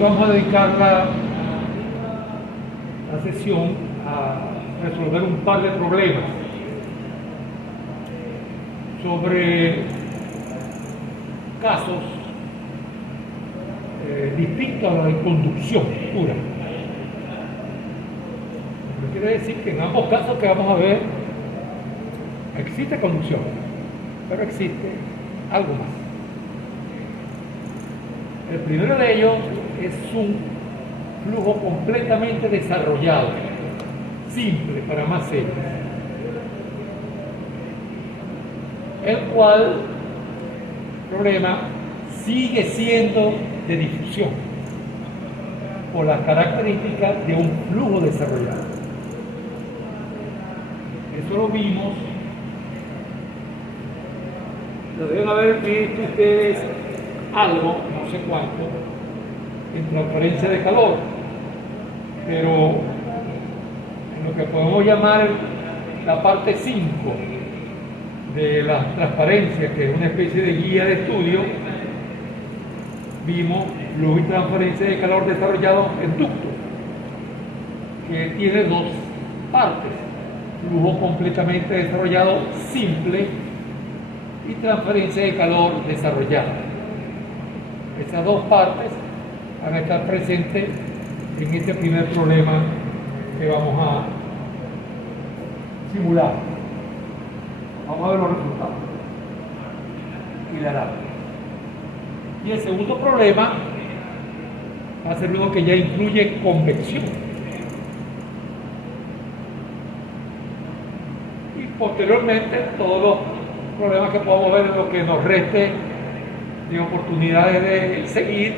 vamos a dedicar la sesión a resolver un par de problemas sobre casos distintos a los de conducción pura. Lo que quiere decir que en ambos casos que vamos a ver existe conducción, pero existe algo más. El primero de ellos es un flujo completamente desarrollado, simple para más series, el cual problema sigue siendo de difusión por las características de un flujo desarrollado. Eso lo vimos, lo deben haber visto ustedes algo, no sé cuánto, en transferencia de calor, pero en lo que podemos llamar la parte 5 de la transparencia, que es una especie de guía de estudio, vimos flujo y transferencia de calor desarrollado en ducto, que tiene dos partes: flujo completamente desarrollado simple y transferencia de calor desarrollada. Estas dos partes van a estar presentes en este primer problema que vamos a simular. Vamos a ver los resultados y la data. Y el segundo problema va a ser uno que ya incluye convección. Y posteriormente todos los problemas que podamos ver en lo que nos reste de oportunidades de seguir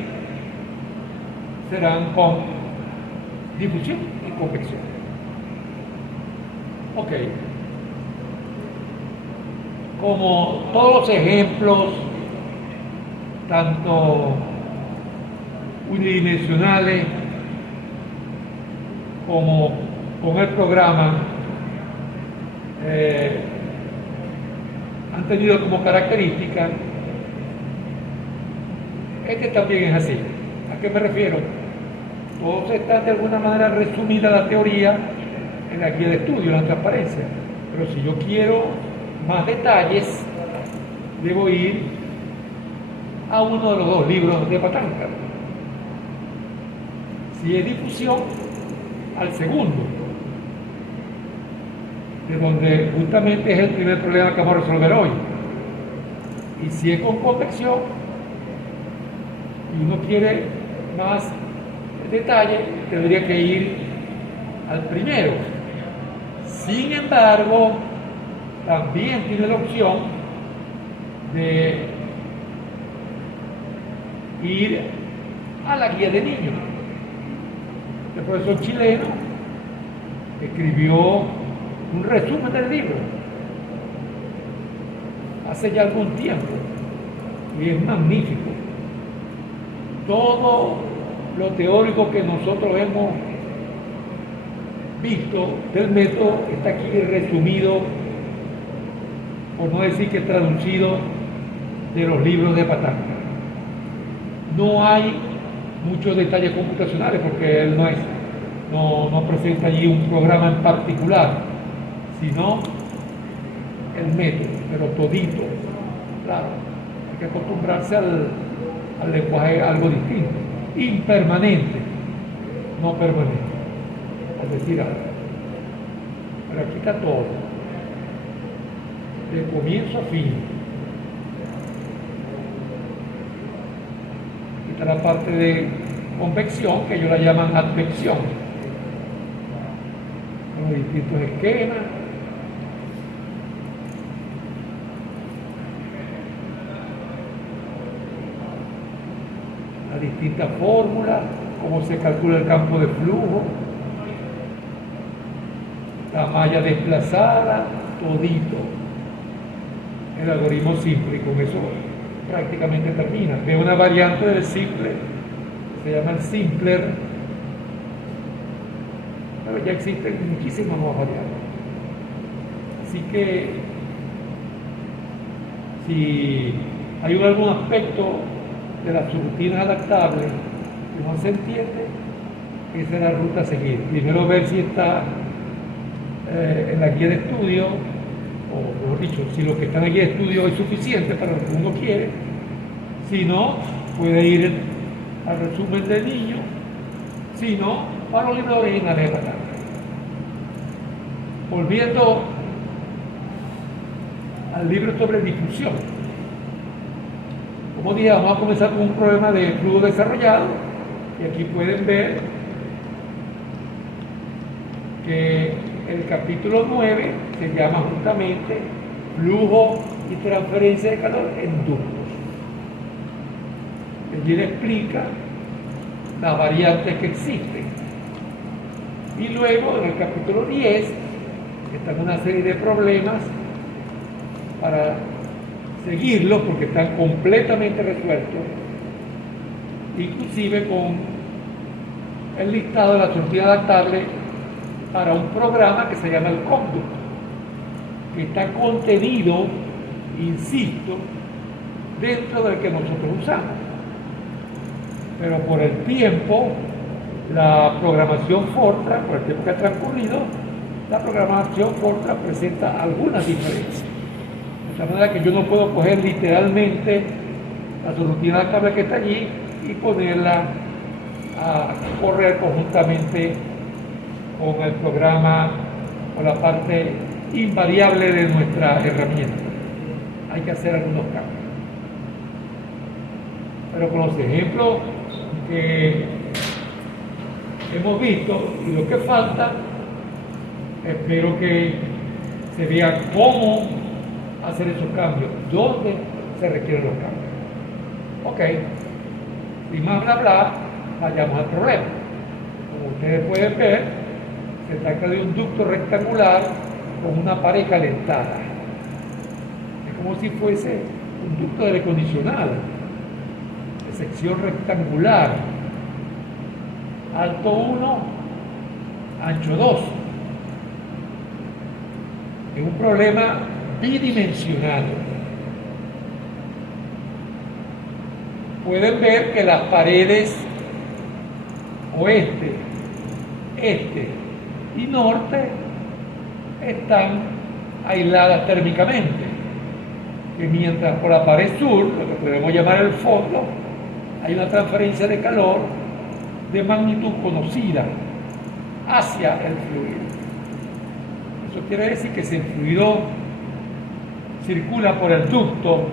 serán con difusión y convección. Ok. Como todos los ejemplos, tanto unidimensionales como con el programa, han tenido como característica, este también es así. ¿A qué me refiero? Todos están de alguna manera resumida la teoría en la guía de estudio, en la transparencia. Pero si yo quiero más detalles, debo ir a uno de los dos libros de Patanca. Si es difusión, al segundo, de donde justamente es el primer problema que vamos a resolver hoy. Y si es con convección y uno quiere más detalle, tendría que ir al primero. Sin embargo, también tiene la opción de ir a la guía de niños. El profesor chileno escribió un resumen del libro hace ya algún tiempo y es magnífico. Todo lo teórico que nosotros hemos visto del método está aquí resumido, por no decir que traducido, de los libros de Patanca. No hay muchos detalles computacionales porque él no presenta allí un programa en particular, sino el método, pero todito. Claro, hay que acostumbrarse al lenguaje algo distinto, impermanente, no permanente, es decir, algo. Pero aquí está todo, de comienzo a fin. Aquí está la parte de convección, que ellos la llaman advección, con los distintos esquemas. Distintas fórmulas, cómo se calcula el campo de flujo, la malla desplazada, todito, el algoritmo simple, y con eso prácticamente termina. De una variante del simple, se llama el simpler, pero ya existen muchísimas más variantes. Así que si hay algún aspecto de las rutinas adaptables que Si no se entiende, esa es la ruta a seguir. Primero ver si está en la guía de estudio, o mejor dicho, si lo que está en la guía de estudio es suficiente para lo que uno quiere. Si no, puede ir al resumen del niño. Si no, para los libros originales de Patanca. Volviendo al libro sobre difusión. Como dije, vamos a comenzar con un problema de flujo desarrollado, y aquí pueden ver que el capítulo 9 se llama justamente flujo y transferencia de calor en ductos. Allí le explica las variantes que existen. Y luego en el capítulo 10 están una serie de problemas para seguirlos porque están completamente resueltos, inclusive con el listado de la solución adaptable para un programa que se llama el conducto, que está contenido, insisto, dentro del que nosotros usamos. Pero por el tiempo, la programación Fortran, por el tiempo que ha transcurrido, la programación Fortran presenta algunas diferencias. De tal manera que yo no puedo coger literalmente la solución adaptable que está allí y ponerla a correr conjuntamente con el programa o la parte invariable de nuestra herramienta. Hay que hacer algunos cambios. Pero con los ejemplos que hemos visto y lo que falta, espero que se vea cómo hacer esos cambios, dónde se requieren los cambios. Ok, sin más bla bla, vayamos al problema. Como ustedes pueden ver, se trata de un ducto rectangular con una pared calentada. Es como si fuese un ducto de aire acondicionado, de sección rectangular, alto 1, ancho 2. Es un problema bidimensional. Pueden ver que las paredes oeste, este y norte están aisladas térmicamente, que mientras por la pared sur, lo que podemos llamar el fondo, hay una transferencia de calor de magnitud conocida hacia el fluido. Eso quiere decir que si el fluido circula por el ducto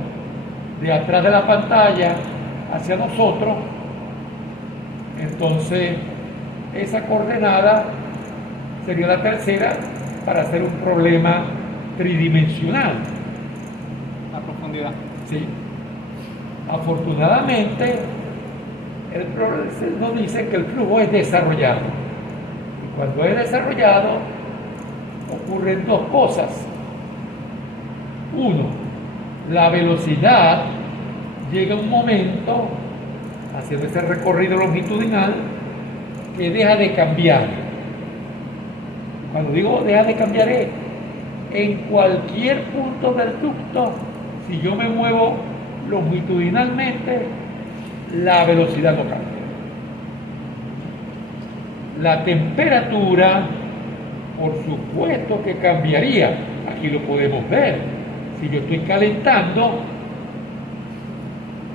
de atrás de la pantalla hacia nosotros, entonces esa coordenada sería la tercera para hacer un problema tridimensional. A profundidad. Sí. Afortunadamente, nos dice que el flujo es desarrollado. Y cuando es desarrollado, ocurren dos cosas. Uno, la velocidad llega a un momento, haciendo ese recorrido longitudinal, que deja de cambiar. Cuando digo deja de cambiar es en cualquier punto del ducto. Si yo me muevo longitudinalmente, la velocidad no cambia. La temperatura, por supuesto que cambiaría. Aquí lo podemos ver. Si yo estoy calentando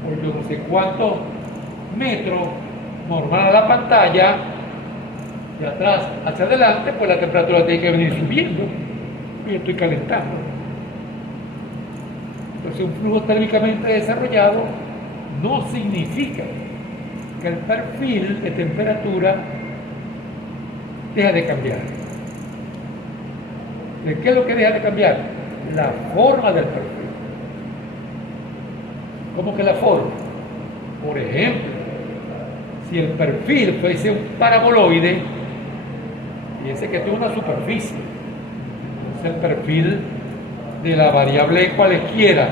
por yo no sé cuántos metros normal a la pantalla, de atrás hacia adelante, pues la temperatura tiene que venir subiendo y estoy calentando. Entonces, un flujo térmicamente desarrollado no significa que el perfil de temperatura deja de cambiar. ¿De qué es lo que deja de cambiar? La forma del perfil. ¿Cómo que la forma? Por ejemplo, si el perfil fuese un paraboloide, fíjense que tiene una superficie. Entonces el perfil de la variable cualesquiera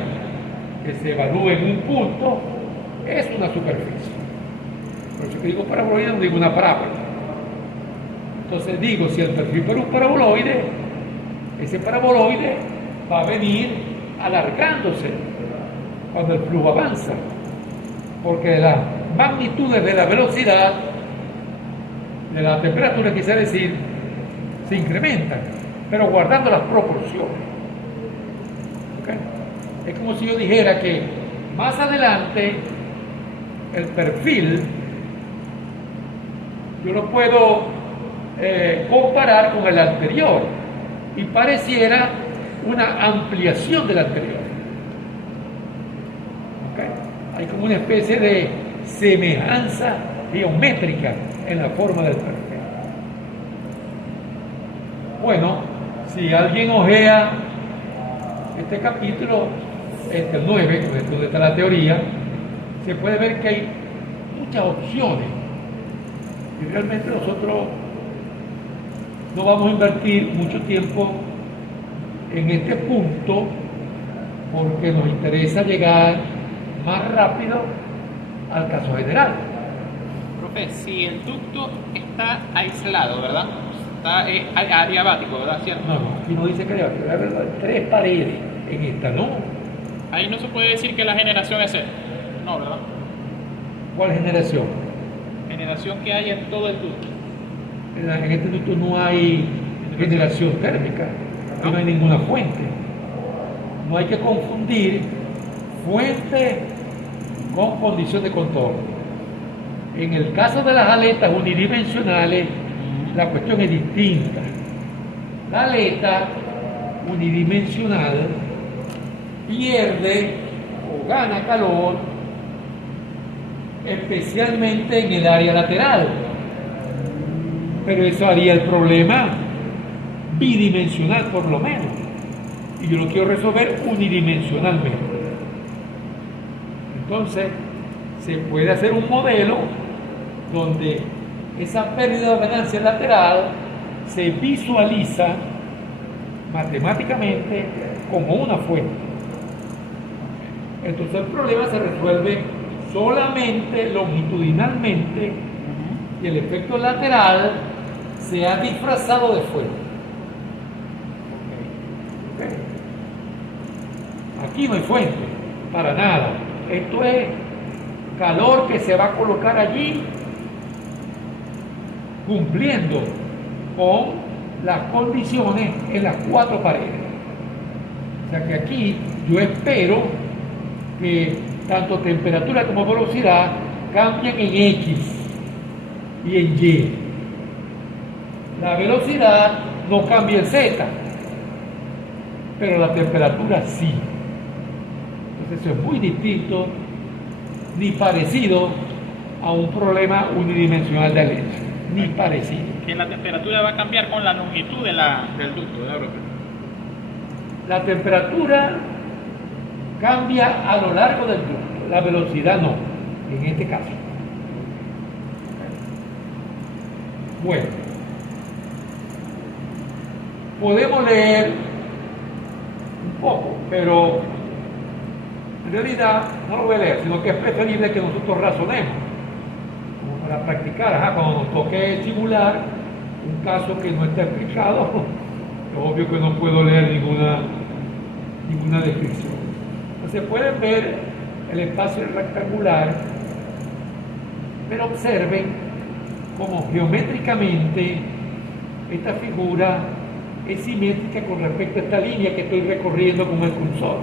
que se evalúe en un punto es una superficie. Por eso que digo paraboloide, no digo una parábola. Entonces digo, si el perfil fuera un paraboloide, ese paraboloide va a venir alargándose cuando el flujo avanza, porque magnitudes de la velocidad, de la temperatura, quise decir, se incrementan, pero guardando las proporciones. ¿Okay? Es como si yo dijera que más adelante el perfil yo lo puedo comparar con el anterior y pareciera una ampliación del anterior. ¿Okay? Hay como una especie de semejanza geométrica en la forma del perfil. Bueno, si alguien ojea este capítulo, el 9, donde está la teoría, se puede ver que hay muchas opciones y realmente nosotros no vamos a invertir mucho tiempo en este punto porque nos interesa llegar más rápido al caso general. Profe, si el ducto está aislado, ¿verdad? Está adiabático, ¿verdad? ¿Cierto? No, aquí no dice que hay tres paredes en esta, ¿no? Ahí no se puede decir que la generación es cero. No, ¿verdad? ¿Cuál generación? Generación que hay en todo el ducto. En este ducto no hay generación térmica, aquí no hay ninguna fuente. No hay que confundir fuente con condición de contorno. En el caso de las aletas unidimensionales, la cuestión es distinta. La aleta unidimensional pierde o gana calor especialmente en el área lateral, pero eso haría el problema bidimensional por lo menos, y yo lo quiero resolver unidimensionalmente. Entonces se puede hacer un modelo donde esa pérdida de ganancia lateral se visualiza matemáticamente como una fuente. Entonces el problema se resuelve solamente longitudinalmente y el efecto lateral se ha disfrazado de fuente. Okay. Aquí no hay fuente, para nada. Esto es calor que se va a colocar allí cumpliendo con las condiciones en las cuatro paredes. O sea que aquí yo espero que tanto temperatura como velocidad cambien en X y en Y. La velocidad no cambia en Z, pero la temperatura sí. Entonces eso es muy distinto ni parecido a un problema unidimensional de aleta, ni parecido. Que la temperatura va a cambiar con la longitud del ducto, ¿verdad, profe? La temperatura cambia a lo largo del ducto, la velocidad no, en este caso. Bueno, podemos leer un poco, pero en realidad no lo voy a leer, sino que es preferible que nosotros razonemos, como para practicar. Cuando nos toque simular un caso que no está explicado, es obvio que no puedo leer ninguna descripción. Entonces pueden ver el espacio rectangular, pero observen cómo geométricamente esta figura es simétrica con respecto a esta línea que estoy recorriendo con el cursor.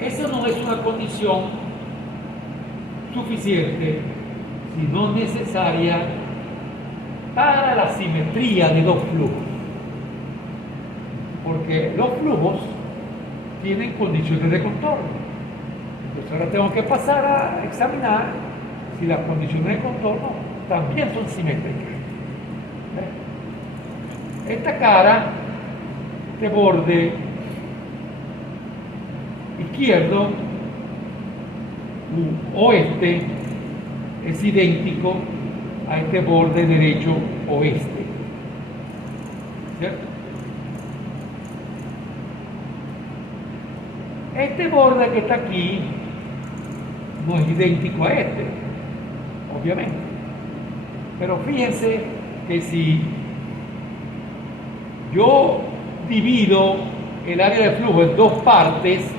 Eso no es una condición suficiente, sino necesaria para la simetría de dos flujos. Porque los flujos tienen condiciones de contorno. Entonces ahora tengo que pasar a examinar si las condiciones de contorno también son simétricas. Esta cara, este borde izquierdo oeste es idéntico a este borde derecho oeste, ¿cierto? Este borde que está aquí no es idéntico a este, obviamente, pero fíjense que si yo divido el área de flujo en dos partes,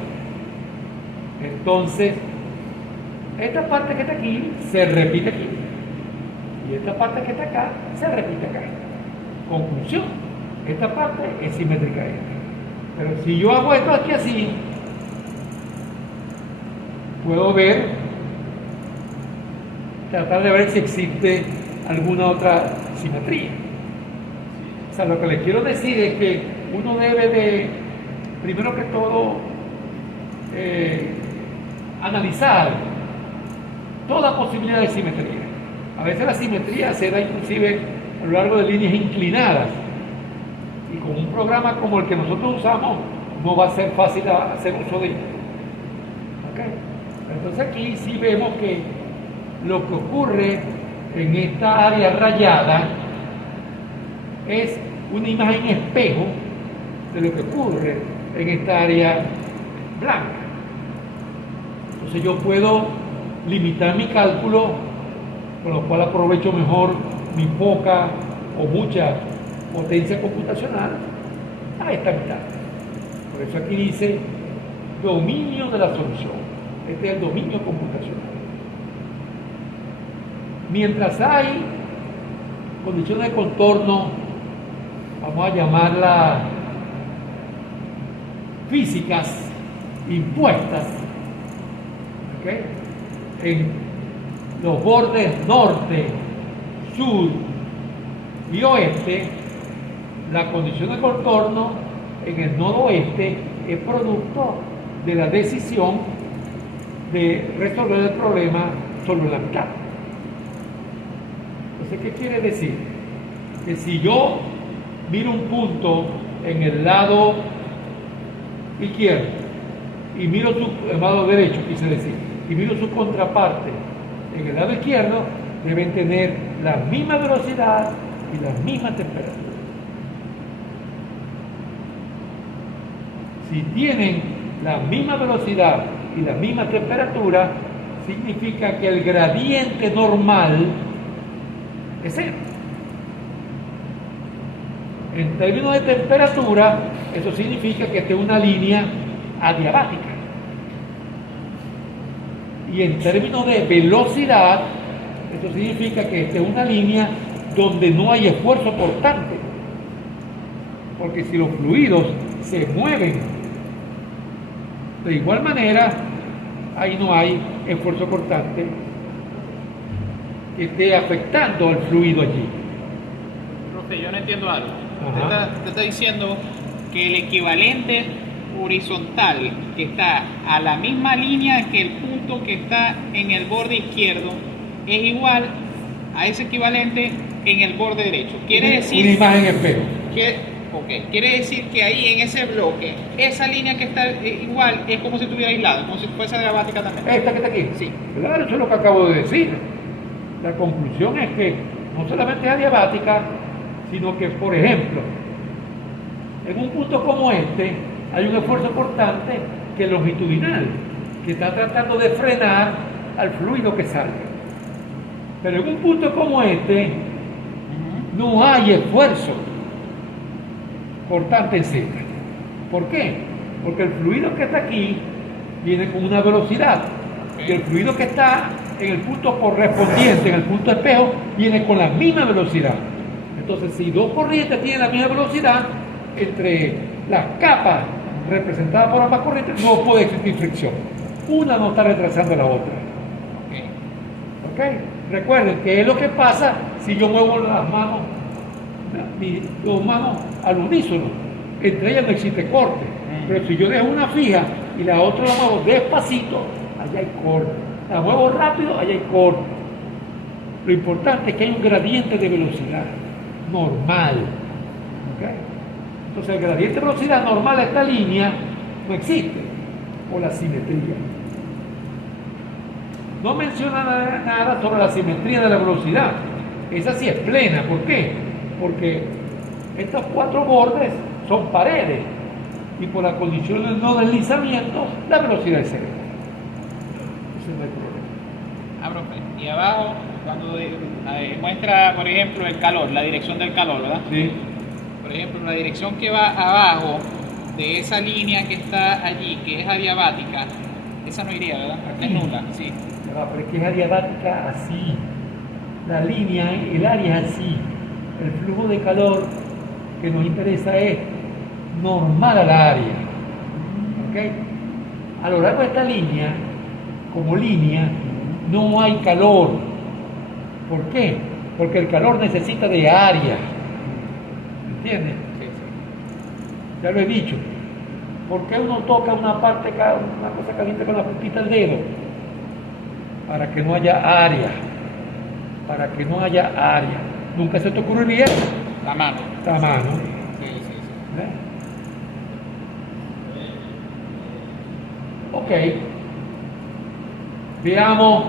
Entonces, esta parte que está aquí se repite aquí. Y esta parte que está acá se repite acá. Conclusión, esta parte es simétrica a esta. Pero si yo hago esto aquí así, puedo ver, tratar de ver si existe alguna otra simetría. O sea, lo que les quiero decir es que uno debe de, primero que todo, analizar toda posibilidad de simetría. A veces la simetría se da inclusive a lo largo de líneas inclinadas. Y con un programa como el que nosotros usamos, no va a ser fácil hacer uso de ello. ¿Okay? Entonces aquí sí vemos que lo que ocurre en esta área rayada es una imagen espejo de lo que ocurre en esta área blanca. Entonces yo puedo limitar mi cálculo, con lo cual aprovecho mejor mi poca o mucha potencia computacional a esta mitad. Por eso aquí dice dominio de la solución. Este es el dominio computacional. Mientras hay condiciones de contorno, vamos a llamarlas físicas impuestas, ¿okay?, en los bordes norte, sur y oeste, la condición de contorno en el nodo oeste es producto de la decisión de resolver el problema sobre la mitad. Entonces, ¿qué quiere decir? Que si yo miro un punto en el lado izquierdo y miro el lado derecho, quise decir, y miro su contraparte en el lado izquierdo, deben tener la misma velocidad y la misma temperatura. Si tienen la misma velocidad y la misma temperatura, significa que el gradiente normal es cero. En términos de temperatura, eso significa que esta es una línea adiabática. Y en términos de velocidad, eso significa que esta es una línea donde no hay esfuerzo cortante. Porque si los fluidos se mueven de igual manera, ahí no hay esfuerzo cortante que esté afectando al fluido allí. Profe, yo no entiendo algo. Ajá. Usted está diciendo que el equivalente horizontal que está a la misma línea que el punto que está en el borde izquierdo es igual a ese equivalente en el borde derecho. Quiere decir una imagen espejo. Quiere decir que ahí en ese bloque, esa línea que está igual es como si estuviera aislada, como si fuese adiabática también. Esta que está aquí. Sí. Claro, eso es lo que acabo de decir. La conclusión es que no solamente es adiabática, sino que, por ejemplo, en un punto como este, hay un esfuerzo cortante que es longitudinal, que está tratando de frenar al fluido que salga. Pero en un punto como este, no hay esfuerzo cortante en Z. ¿Por qué? Porque el fluido que está aquí viene con una velocidad, y el fluido que está en el punto correspondiente, en el punto espejo, viene con la misma velocidad. Entonces, si dos corrientes tienen la misma velocidad, entre las capas representadas por ambas corrientes no puede existir fricción. Una no está retrasando a la otra. ¿Ok? Recuerden que es lo que pasa si yo muevo las manos, mis dos manos al unísono. Entre ellas no existe corte. Pero si yo dejo una fija y la otra la muevo despacito, allá hay corte. La muevo rápido, allá hay corte. Lo importante es que hay un gradiente de velocidad normal. ¿Okay? Entonces el gradiente de velocidad normal de esta línea no existe por la simetría. No menciona nada sobre la simetría de la velocidad. Esa sí es plena. ¿Por qué? Porque estos cuatro bordes son paredes y por la condición de no deslizamiento la velocidad es cero. Ese no hay problema. Profe, y abajo, cuando muestra, por ejemplo, el calor, la dirección del calor, ¿verdad? Sí. Por ejemplo, la dirección que va abajo de esa línea que está allí, que es adiabática, Esa no iría, ¿verdad? Aquí. Es nula, sí. Pero es que es adiabática así. La línea, el área es así. El flujo de calor que nos interesa es normal al área. ¿Ok? A lo largo de esta línea, como línea, no hay calor. ¿Por qué? Porque el calor necesita de área. ¿Entiendes? Sí, sí. Ya lo he dicho. ¿Por qué uno toca una parte, una cosa caliente con la puntita del dedo? Para que no haya área. Para que no haya área. Nunca se te ocurriría La mano. la mano. Sí, sí, sí. Ok. Veamos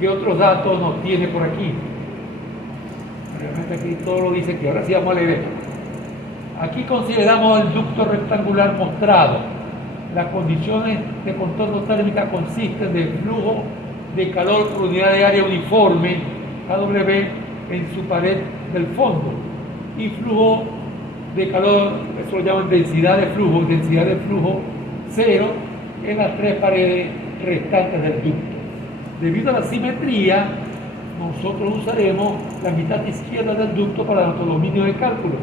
qué otros datos nos tiene por aquí. Realmente aquí todo lo dice que ahora sí vamos a leer esto. Aquí consideramos el ducto rectangular mostrado. Las condiciones de contorno térmica consisten de flujo de calor por unidad de área uniforme, KW, en su pared del fondo, y flujo de calor, eso lo llaman densidad de flujo cero, en las tres paredes restantes del ducto. Debido a la simetría, nosotros usaremos la mitad izquierda del ducto para nuestro dominio de cálculo.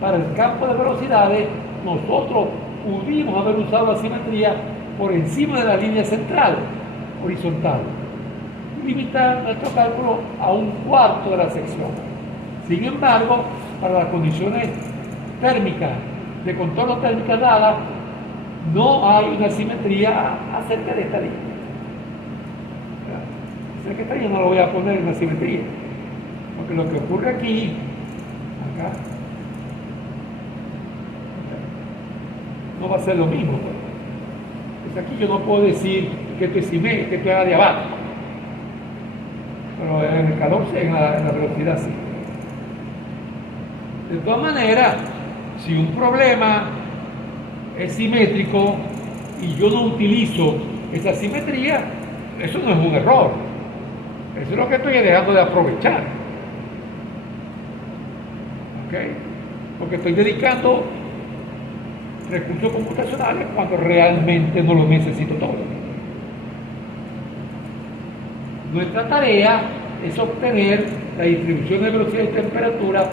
Para el campo de velocidades, nosotros pudimos haber usado la simetría por encima de la línea central, horizontal, y limitar nuestro cálculo a un cuarto de la sección. Sin embargo, para las condiciones térmicas, de contorno térmica dada, no hay una simetría acerca de esta línea. Acerca de esta línea no lo voy a poner en la simetría, porque lo que ocurre aquí, acá, no va a ser lo mismo. Pues aquí yo no puedo decir que esto es simétrico, que esto es de abajo, pero en el calor, en la velocidad sí. De todas maneras, si un problema es simétrico y yo no utilizo esa simetría, eso no es un error. Eso es lo que estoy dejando de aprovechar. ¿Ok? Porque estoy dedicando recursos computacionales cuando realmente no los necesito todo. Nuestra tarea es obtener la distribución de velocidad y temperatura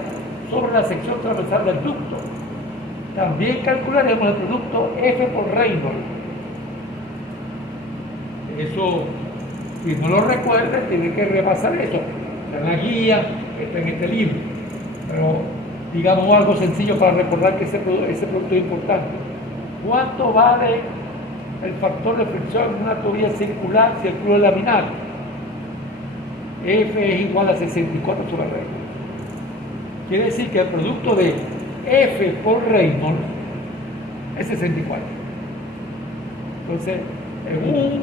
sobre la sección transversal del ducto. También calcularemos el producto F por Reynolds. Eso, si no lo recuerdas, tienes que repasar eso. Está en la guía, está en este libro. Pero digamos algo sencillo para recordar que ese producto es importante. ¿Cuánto vale el factor de fricción en una tubería circular si el flujo es laminar? F es igual a 64 sobre Reynolds. Quiere decir que el producto de F por Reynolds es 64. Entonces, en un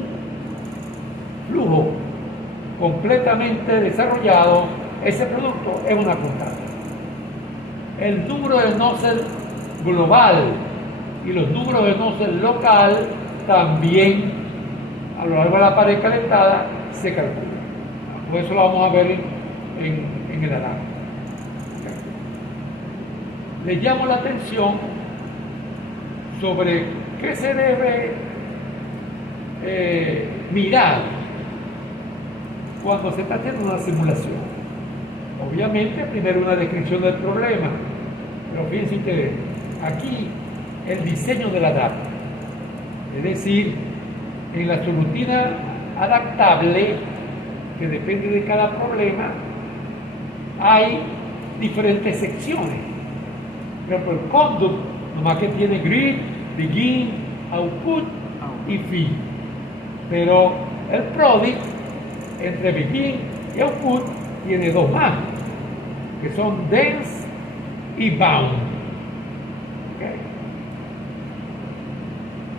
flujo completamente desarrollado, ese producto es una constante. El número de Nusselt global y los números de Nusselt local también a lo largo de la pared calentada se calculan. Por eso lo vamos a ver en el análisis. Les llamo la atención sobre qué se debe mirar cuando se está haciendo una simulación. Obviamente, primero una descripción del problema, pero fíjense ustedes, aquí el diseño de la data, es decir, en la subrutina adaptable, que depende de cada problema, hay diferentes secciones. Por ejemplo, el conduct, nomás que tiene grid, begin, output y feed. Pero el product, entre begin y output, tiene dos más, que son dense y bound. ¿Okay?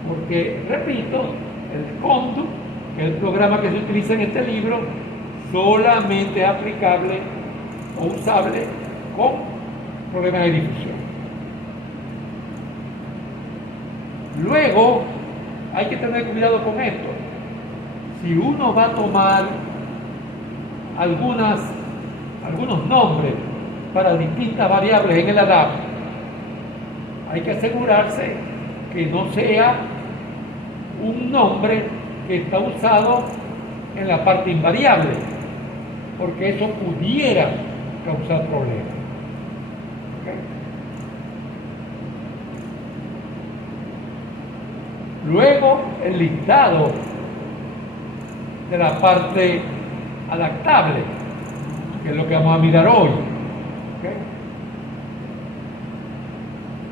Porque, repito, el conduct, que es el programa que se utiliza en este libro, solamente es aplicable o usable con problemas de difusión. Luego, hay que tener cuidado con esto. Si uno va a tomar algunos nombres para distintas variables en el adapter, hay que asegurarse que no sea un nombre que está usado en la parte invariable, porque eso pudiera causar problemas. ¿Okay? Luego, el listado de la parte adaptable, que es lo que vamos a mirar hoy. ¿Okay?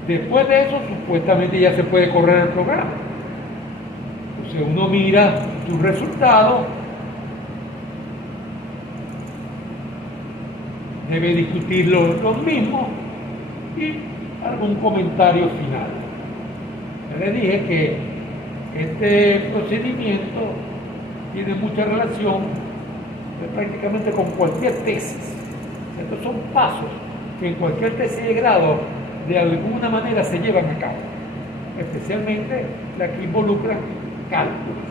Después de eso, supuestamente ya se puede correr el programa. Entonces uno mira sus resultados, debe discutir los mismos y algún comentario final. Ya le dije que este procedimiento tiene mucha relación prácticamente con cualquier tesis. Estos son pasos que en cualquier tesis de grado de alguna manera se llevan a cabo, especialmente las que involucran cálculos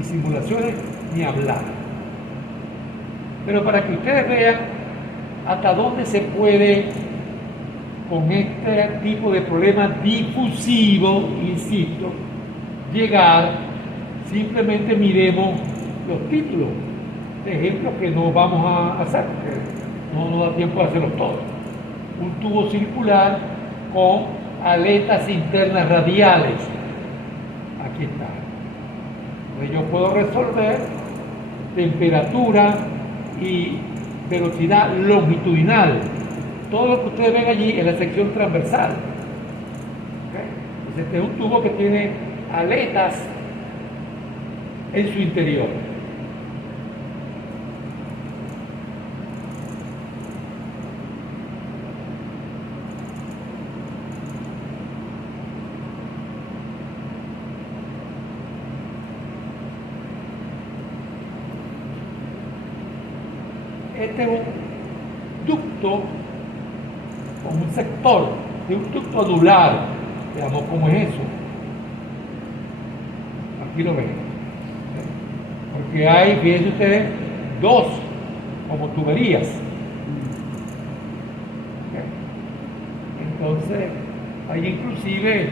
y simulaciones, ni hablar. Pero para que ustedes vean hasta dónde se puede con este tipo de problema difusivo, insisto, llegar, simplemente miremos los títulos de ejemplos que no vamos a hacer, porque no nos da tiempo de hacerlos todos. Un tubo circular con aletas internas radiales. Aquí está. Entonces yo puedo resolver temperatura y velocidad longitudinal. Todo lo que ustedes ven allí en la sección transversal. ¿Okay? Entonces este es un tubo que tiene aletas en su interior. Este es un ducto con un sector de un ducto anular. Veamos cómo es eso. Aquí lo ven. Porque hay, fíjense ustedes, dos como tuberías. Entonces, hay inclusive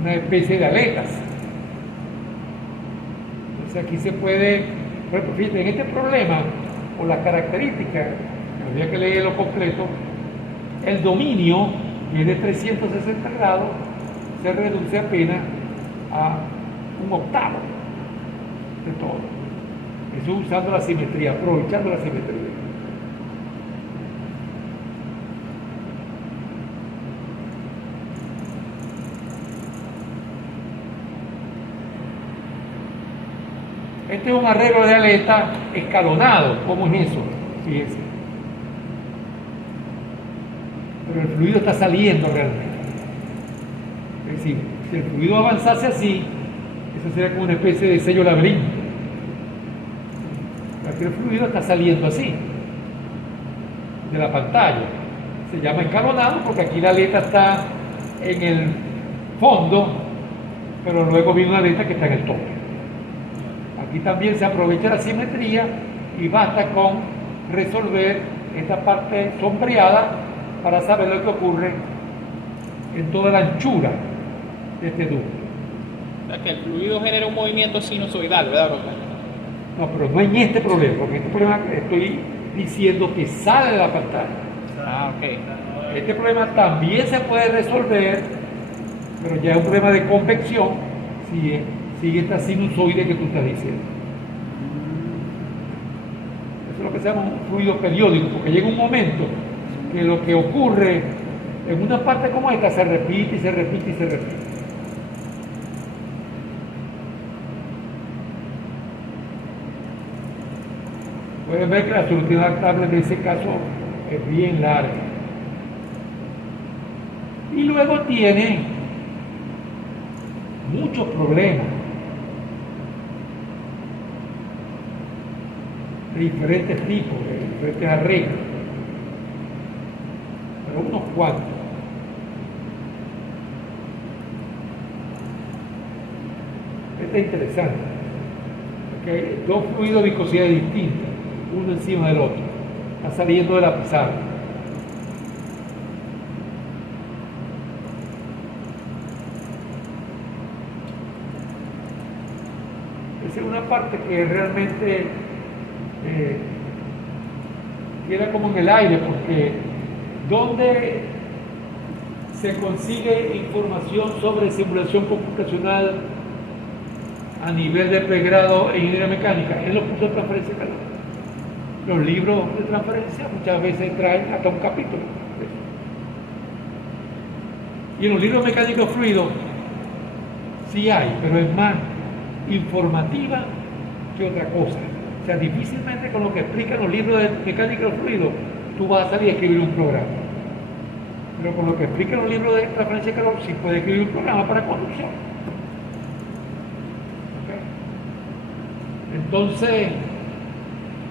una especie de aletas. Entonces aquí se puede, por ejemplo, fíjense, en este problema, por las características, habría que leerlo completo, el dominio, que es de 360 grados, se reduce apenas a un octavo de todo. Eso usando la simetría, aprovechando la simetría. Este es un arreglo de aleta escalonado. ¿Cómo es eso? Fíjense. Pero el fluido está saliendo realmente. Es decir, si el fluido avanzase así, eso sería como una especie de sello laberinto. Aquí el fluido está saliendo así, de la pantalla. Se llama escalonado porque aquí la aleta está en el fondo, pero luego viene una aleta que está en el tope. Aquí también se aprovecha la simetría y basta con resolver esta parte sombreada para saber lo que ocurre en toda la anchura de este ducto. O sea, que el fluido genera un movimiento sinusoidal, ¿verdad, doctor? No, pero no en este problema, porque este problema estoy diciendo que sale de la pantalla. Ah, ok. Este problema también se puede resolver, pero ya es un problema de convección si sigue esta sinusoide que tú estás diciendo. Eso es lo que se llama un fluido periódico, porque llega un momento que lo que ocurre en una parte como esta se repite y se repite y se repite. Pueden ver que la solución adaptable en ese caso es bien larga. Y luego tiene muchos problemas de diferentes tipos, de diferentes arreglos, pero unos cuantos. Este es interesante, porque hay dos fluidos de viscosidades distintas, uno encima del otro, está saliendo de la pizarra. Esa es una parte que realmente queda como en el aire, porque ¿dónde se consigue información sobre simulación computacional a nivel de pregrado en ingeniería mecánica? En los cursos de transferencia de calor. Los libros de transferencia muchas veces traen hasta un capítulo. Y en los libros mecánicos fluidos sí hay, pero es más informativa que otra cosa. O sea, difícilmente con lo que explican los libros de mecánica fluidos tú vas a salir a escribir un programa. Pero con lo que explican los libros de transferencia de calor sí puedes escribir un programa para conducción. ¿Okay? Entonces,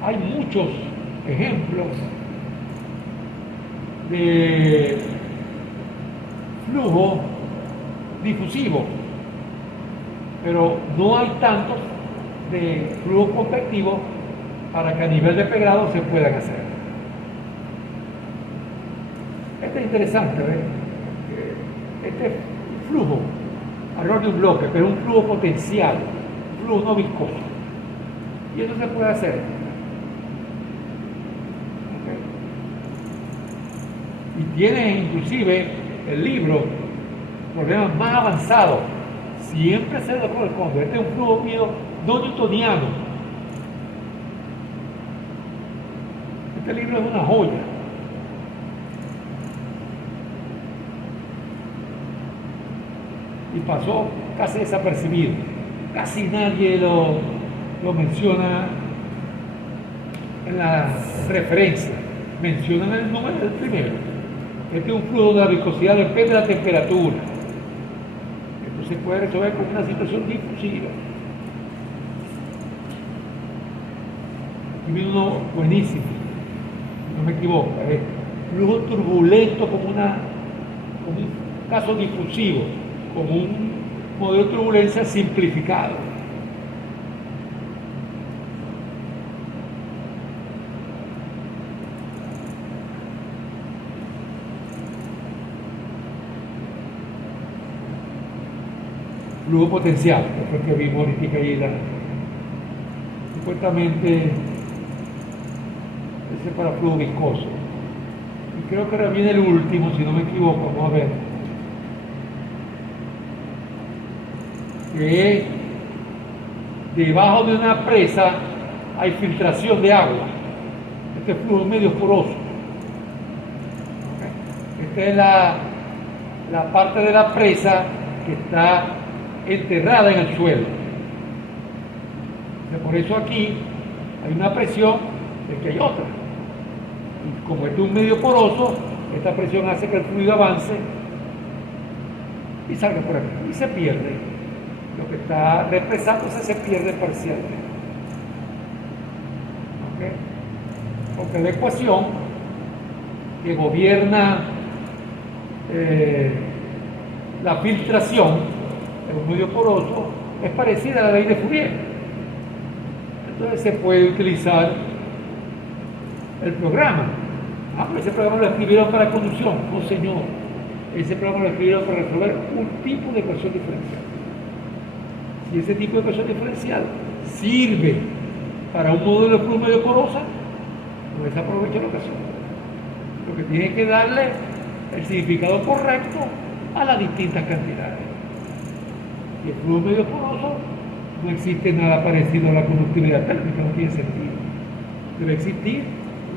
hay muchos ejemplos de flujo difusivo, pero no hay tantos de flujo convectivo para que a nivel de pregrado se puedan hacer. Este es interesante, ¿ves? Este flujo alrededor de un bloque, pero un flujo potencial, un flujo no viscoso. Y eso se puede hacer. ¿Okay? Y tiene inclusive el libro problemas más avanzados. Siempre se lo corresponde. Este es un flujo mío no newtoniano. Este libro es una joya. Y pasó casi desapercibido. Casi nadie lo menciona en la referencia. Mencionan el número del primero. Este es un flujo de la viscosidad, depende de la temperatura. Esto se puede resolver con una situación difusiva. Aquí viene uno buenísimo, no me equivoco, flujo turbulento como un caso difusivo, como un modelo de turbulencia simplificado. Flujo potencial, que fue el que vimos ahorita ahí, supuestamente ese es para flujo viscoso. Y creo que ahora viene el último, si no me equivoco, vamos a ver. Que debajo de una presa hay filtración de agua. Este flujo medio poroso. Esta es la parte de la presa que está enterrada en el suelo. Por eso aquí hay una presión de que hay otra. Y como este es un medio poroso, esta presión hace que el fluido avance y salga por aquí. Y se pierde. Lo que está represándose se pierde parcialmente. ¿Okay? Porque la ecuación que gobierna la filtración de un medio poroso es parecida a la ley de Fourier. Entonces se puede utilizar el programa. Pero ese programa lo escribieron para conducción. No, señor. Ese programa lo escribieron para resolver un tipo de ecuación diferencial. Si ese tipo de ecuación diferencial sirve para un modelo de flujo medio porosa, no desaprovecha la ocasión. Lo que tiene que darle el significado correcto a las distintas cantidades. Y el flujo medio poroso no existe nada parecido a la conductividad térmica, no tiene sentido. Debe existir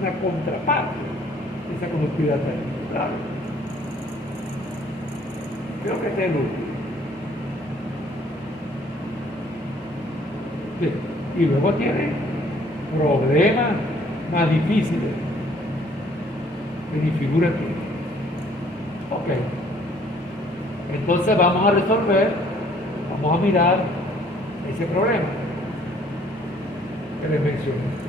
una contraparte de esa conductividad térmica, claro. Creo que este es el último. Sí. Y luego tiene problemas más difíciles que ni figura aquí. Ok. Entonces vamos a resolver, vamos a mirar ese problema que les mencioné.